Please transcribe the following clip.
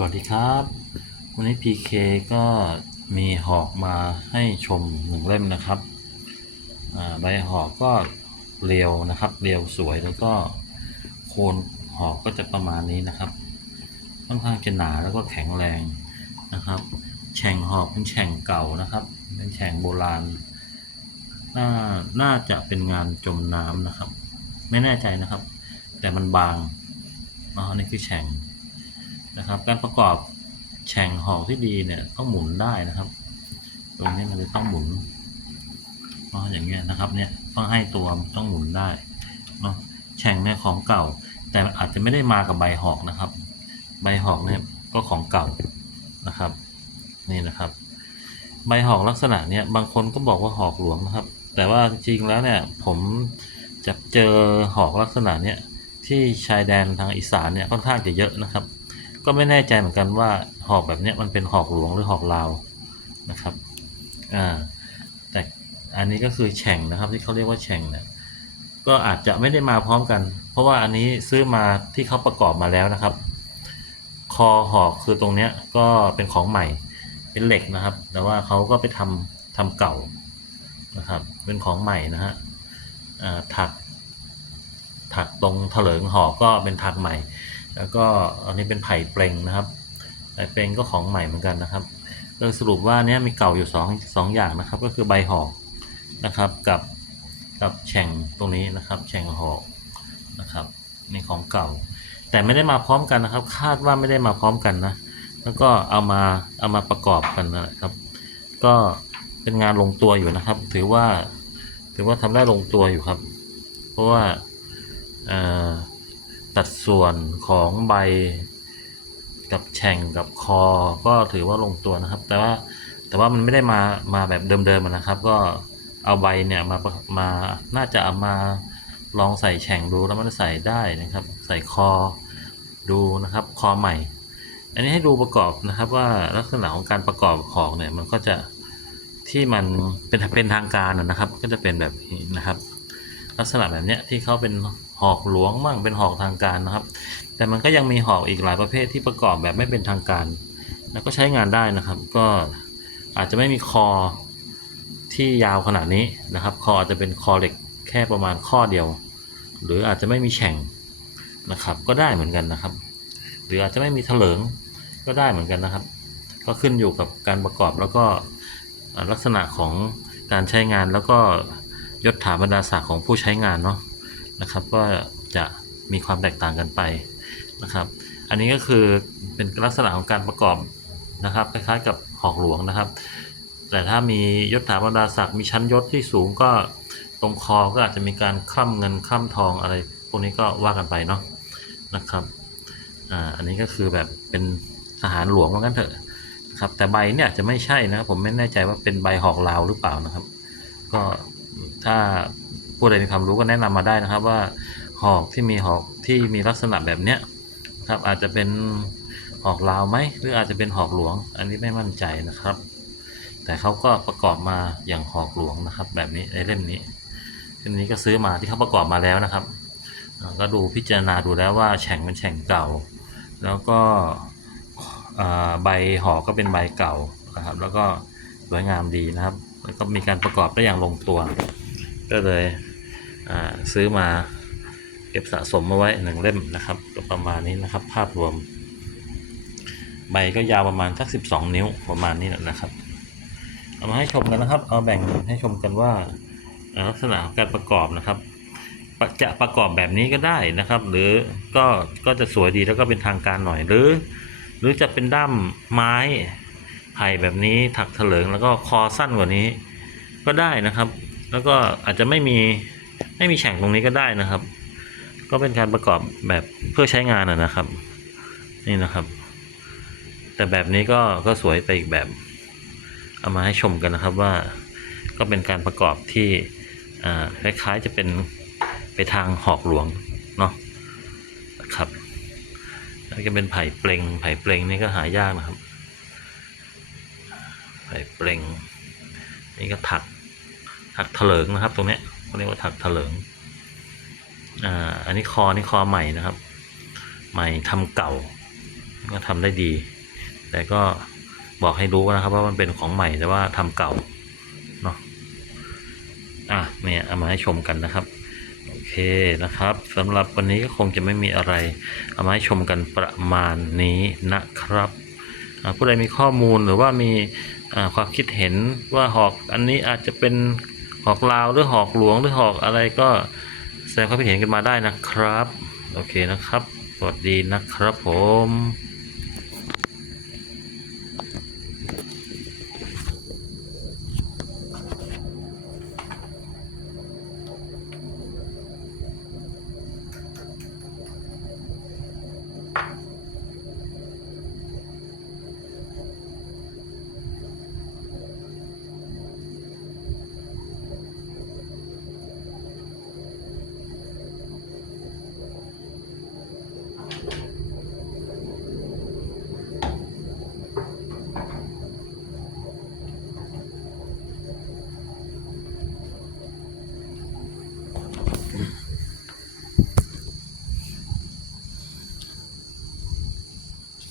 สวัสดีครับ วันนี้ PK ก็มีหอกมาให้ชมหนึ่งเล่มนะครับใบหอกก็เรียวนะครับ เรียวสวยแล้วก็โคนหอกก็จะประมาณนี้นะครับค่อนข้างจะหนาแล้วก็แข็งแรงนะครับแฉ่งหอกเป็นแฉ่งเก่านะครับ เป็นแฉ่งโบราณน่าน่าจะเป็นงานจมน้ำนะครับ ไม่แน่ใจนะครับ แต่มันบางเนาะอันนี่คือแฉ่ง นะครับ การประกอบแฉ่งหอกที่ดีเนี่ยต้องหมุนได้นะครับตรงนี้มันจะต้องหมุนเนาะอย่างเงี้ยนะครับเนี่ยต้องให้ตัวมันต้องหมุนได้เนาะแฉ่งเนี่ยของเก่า แต่อาจจะไม่ได้มากับใบหอกนะครับ ใบหอกเนี่ยก็ของเก่านะครับนี่นะครับใบหอกลักษณะเนี่ยบางคนก็บอกว่าหอกหลวงนะครับ แต่ว่าจริงแล้วเนี่ยผมจะเจอหอกลักษณะเนี่ยที่ชายแดนทางอีสานเนี่ยค่อนข้างจะเยอะนะครับ ก็ไม่แน่ใจเหมือนกันว่าหอกแบบนี้มันเป็นหอกหลวงหรือหอกลาวนะครับอ่าแต่อันนี้ก็คือแฉ่งนะครับที่เขาเรียกว่าแฉ่งเนี่ยก็อาจจะไม่ได้มาพร้อมกัน เพราะว่าอันนี้ซื้อมาที่เขาประกอบมาแล้วนะครับ คอหอกคือตรงเนี้ยก็เป็นของใหม่เป็นเหล็กนะครับ แต่ว่าเขาก็ไปทำทำเก่านะครับ เป็นของใหม่นะฮะอ่าถักถักตรงเถลิงหอกก็เป็นถักใหม่ แล้วก็อันนี้เป็นไผ่เปลงนะครับไผ่เปลงก็ของใหม่เหมือนกันนะครับโดยสรุปว่าเนี้ยมีเก่าอยู่สองสองอย่างนะครับ ก็คือใบหอกนะครับกับกับแฉ่งตรงนี้นะครับแฉ่งหอกนะครับนี่ของเก่า แต่ไม่ได้มาพร้อมกันนะครับ คาดว่าไม่ได้มาพร้อมกันนะแล้วก็เอามาเอามาประกอบกันนะครับ ก็เป็นงานลงตัวอยู่นะครับ ถือว่าถือว่าทำได้ลงตัวอยู่ครับ เพราะว่าอ่อ สัดส่วนของใบกับแฉ่งกับคอก็ถือว่าลงตัวนะครับ แต่ว่าแต่ว่ามันไม่ได้มามาแบบเดิมๆนะครับ ก็เอาใบเนี่ยมามาน่าจะเอามาลองใส่แฉ่งดูแล้วมันใส่ได้นะครับ ใส่คอดูนะครับคอใหม่ อันนี้ให้ดูประกอบนะครับว่าลักษณะของการประกอบของเนี่ยมันก็จะที่มันเป็นเป็นทางการนะครับ ก็จะเป็นแบบนี้นะครับ ลักษณะแบบเนี้ยที่เขาเป็นหอกหลวงบ้างเป็นหอกทางการนะครับ แต่มันก็ยังมีหอกอีกหลายประเภทที่ประกอบแบบไม่เป็นทางการ แล้วก็ใช้งานได้นะครับ ก็อาจจะไม่มีคอที่ยาวขนาดนี้นะครับ คออาจจะเป็นคอเหล็กแค่ประมาณข้อเดียว หรืออาจจะไม่มีแฉ่งนะครับ ก็ได้เหมือนกันนะครับ หรืออาจจะไม่มีเถลิงก็ได้เหมือนกันนะครับ ก็ขึ้นอยู่กับการประกอบแล้วก็ลักษณะของการใช้งานแล้วก็ ยศถาบรรดาศักดิ์ของผู้ใช้งานเนาะนะครับก็จะมีความแตกต่างกันไปนะครับ อันนี้ก็คือเป็นลักษณะของการประกอบนะครับคล้ายๆกับหอกหลวงนะครับ แต่ถ้ามียศถาบรรดาศักดิ์มีชั้นยศที่สูงก็ตรงคอก็อาจจะมีการคล่ำเงินคล่ำทองอะไร พวกนี้ก็ว่ากันไปเนาะนะครับอ่าอันนี้ก็คือแบบเป็นทหารหลวงว่างั้นเถอะนะครับแต่ใบเนี่ยจะไม่ใช่นะผมไม่แน่ใจว่าเป็นใบหอกลาวหรือเปล่านะครับ ก็ ถ้าผู้ใดมีความรู้ก็แนะนำมาได้นะครับ ว่าหอกที่มีหอกที่มีลักษณะแบบเนี้ยครับอาจจะเป็นหอกลาวไหมหรืออาจจะเป็นหอกหลวง อันนี้ไม่มั่นใจนะครับ แต่เขาก็ประกอบมาอย่างหอกหลวงนะครับ แบบนี้ในเล่มนี้เล่มนี้ก็ซื้อมาที่เขาประกอบมาแล้วนะครับ ก็ดูพิจารณาดูแล้วว่าแฉ่งเป็นแฉ่งเก่า แล้วก็ใบห่อก็เป็นใบเก่านะครับ แล้วก็สวยงามดีนะครับ แล้วก็มีการประกอบได้อย่างลงตัว ก็เลยซื้อมาเก็บสะสมมาไว้หนึ่งเล่มนะครับก็ประมาณนี้นะครับ ภาพรวม ใบก็ยาวประมาณสักสิบสองนิ้วประมาณนี้นะครับ เอามาให้ชมกันนะครับ เอาแบ่งให้ชมกันว่าลักษณะของการประกอบนะครับจะประกอบแบบนี้ก็ได้นะครับ หรือก็ก็จะสวยดีแล้วก็เป็นทางการหน่อยหรือ หรือจะเป็นด้ามไม้ ไผ่แบบนี้ถักเถลิงแล้วก็คอสั้นกว่านี้ ก็ได้นะครับ แล้วก็อาจจะไม่มีไม่มีแฉ่งตรงนี้ก็ได้นะครับ ก็เป็นการประกอบแบบเพื่อใช้งานนะครับ นี่นะครับ แต่แบบนี้ก็ก็สวยไปอีกแบบเอามาให้ชมกันนะครับว่าก็เป็นการประกอบที่คล้ายๆจะเป็นไปทางหอกหลวงเนาะนะครับแล้วก็เป็นไผ่เปลงไผ่เปลงนี่ก็หายากนะครับ ไผ่เปล่งนี่ก็ถักถักเถลิงนะครับ ตรงนี้เขาเรียกว่าถักเถลิงอ่าอันนี้คอนี่คอใหม่นะครับ ใหม่ทำเก่า ก็ทำได้ดี แต่ก็บอกให้รู้นะครับว่ามันเป็นของใหม่แต่ว่าทำเก่าเนาะอะเนี่ยเอามาให้ชมกันนะครับโอเคนะครับสำหรับวันนี้ก็คงจะไม่มีอะไร เอามาให้ชมกันประมาณนี้นะครับผู้ใดมีข้อมูลหรือว่ามี ความคิดเห็นว่าหอกอันนี้อาจจะเป็นหอกลาวหรือหอกหลวงหรือหอกอะไรก็แสดงความคิดเห็นกันมาได้นะครับ โอเคนะครับ สวัสดีนะครับผม